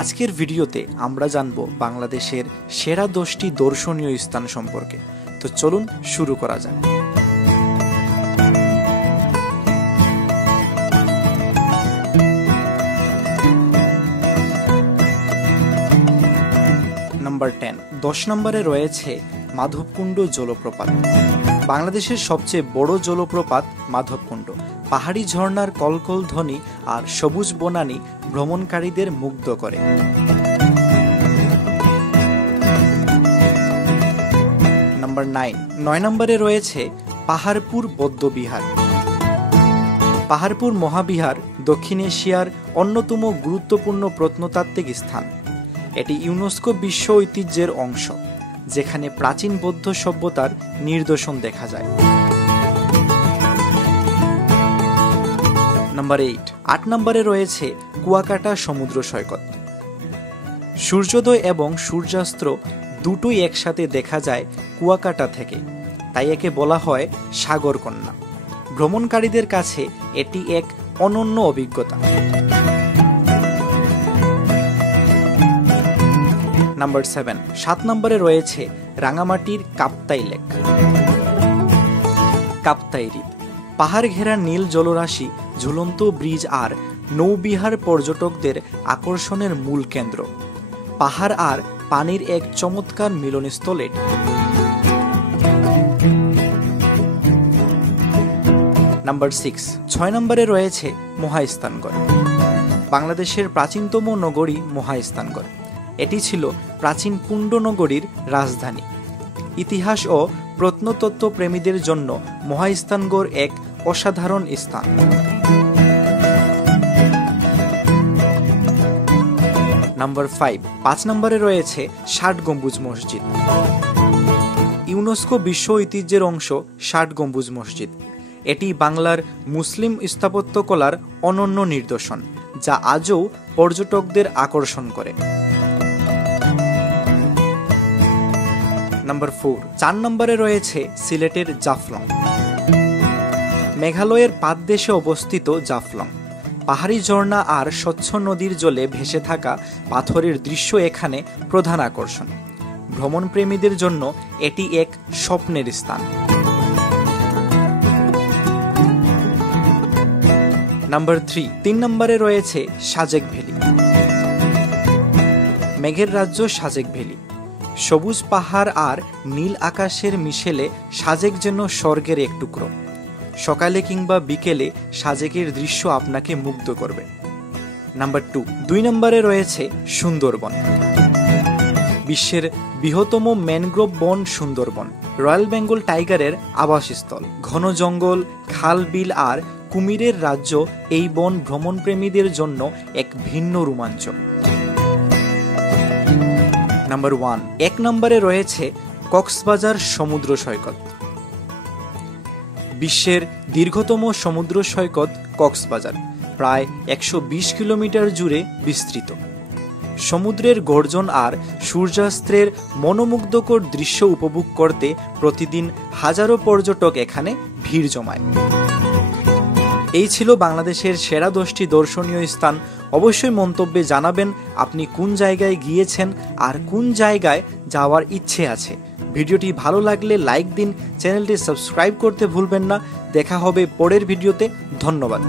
আজকের ভিডিওতে আমরা জানব বাংলাদেশের সেরা 10টি দর্শনীয় স্থান সম্পর্কে। তো চলুন শুরু করা যাক। নাম্বার 10, 10 নম্বরে রয়েছে মাধবকুণ্ড জলপ্রপাত। বাংলাদেশের সবচেয়ে বড় জলপ্রপাত মাধবকুণ্ড। পাহাড়ি ঝর্ণার কলকল ধ্বনি আর সবুজ বনানী ভ্রমণকারীদের মুগ্ধ করে। নাম্বার 9, 9 নম্বরে রয়েছে পাহাড়পুর বৌদ্ধবিহার। পাহাড়পুর মহাবিহার দক্ষিণ এশিয়ার অন্যতম গুরুত্বপূর্ণ প্রত্নতাত্ত্বিক স্থান। এটি ইউনেস্কো বিশ্ব ঐতিহ্যের অংশ, যেখানে প্রাচীন বৌদ্ধ সভ্যতার নিদর্শন দেখা যায়। নাম্বার 8 নম্বরে রয়েছে কুয়াকাটা সমুদ্র সৈকত। সূর্যোদয় এবং সূর্যাস্ত দুটোই একসাথে দেখা যায় কুয়াকাটা থেকে, তাই একে বলা হয় সাগর কন্যা। ভ্রমণকারীদের কাছে এটি এক অনন্য অভিজ্ঞতা। নাম্বার 7 নম্বরে রয়েছে রাঙামাটির কাপ্তাই লেক। কাপ্তাই হ্রদ পাহাড় ঘেরা নীল জলরাশি, ঝুলন্ত ব্রিজ আর নৌবিহার পর্যটকদের আকর্ষণের মূল কেন্দ্র। পাহাড় আর পানির এক চমৎকার মিলনস্থল এটি। নাম্বার 6 নম্বরে রয়েছে মহাস্থানগড়। বাংলাদেশের প্রাচীনতম নগরী মহাস্থানগড়। এটি ছিল প্রাচীন পুণ্ডনগরীর রাজধানী। ইতিহাস ও প্রত্নতত্ত্ব প্রেমীদের জন্য মহাস্থানগড় এক অসাধারণ স্থান। নাম্বার 5 নম্বরে রয়েছে 60 গম্বুজ মসজিদ। ইউনেস্কো বিশ্ব ঐতিহ্যের অংশ 60 গম্বুজ মসজিদ। এটি বাংলার মুসলিম স্থাপত্যকলার অনন্য নিদর্শন, যা আজও পর্যটকদের আকর্ষণ করে। নাম্বার 4 নম্বরে রয়েছে সিলেটের জাফলং। মেঘালয়ের পাদদেশে অবস্থিত জাফলং। পাহাড়ি ঝর্ণা আর স্বচ্ছ নদীর জলে ভেসে থাকা পাথরের দৃশ্য এখানে প্রধান আকর্ষণ। ভ্রমণপ্রেমীদের জন্য এটি এক স্বপ্নের স্থান। নাম্বার 3 নম্বরে রয়েছে সাজেক ভ্যালি। মেঘের রাজ্য সাজেক ভ্যালি। সবুজ পাহাড় আর নীল আকাশের মিশেলে সাজেক যেন স্বর্গের এক টুকরো। সকালে কিংবা বিকেলে সাজেকের দৃশ্য আপনাকে মুগ্ধ করবে। নাম্বার 2 নম্বরে রয়েছে সুন্দরবন। বিশ্বের বৃহত্তম ম্যানগ্রোভ বন সুন্দরবন। রয়্যাল বেঙ্গল টাইগারের আবাসস্থল। ঘন জঙ্গল, খাল, বিল আর কুমিরের রাজ্য এই বন ভ্রমণপ্রেমীদের জন্য এক ভিন্ন রোমাঞ্চ। নাম্বার 1 নম্বরে রয়েছে কক্সবাজার সমুদ্র সৈকত। বিশ্বের দীর্ঘতম সমুদ্র সৈকত কক্সবাজার প্রায় 120 কিলোমিটার জুড়ে বিস্তৃত। সমুদ্রের গর্জন আর সূর্যাস্তের মনোমুগ্ধকর দৃশ্য উপভোগ করতে প্রতিদিন হাজারো পর্যটক এখানে ভিড় জমায়। এই ছিল বাংলাদেশের সেরা 10টি দর্শনীয় স্থান। অবশ্যই মন্তব্যে জানাবেন আপনি কোন জায়গায় গিয়েছেন আর কোন জায়গায় যাওয়ার ইচ্ছে আছে। ভিডিওটি ভালো লাগলে লাইক দিন, চ্যানেলটি সাবস্ক্রাইব করতে ভুলবেন না। দেখা হবে পরের ভিডিওতে। ধন্যবাদ।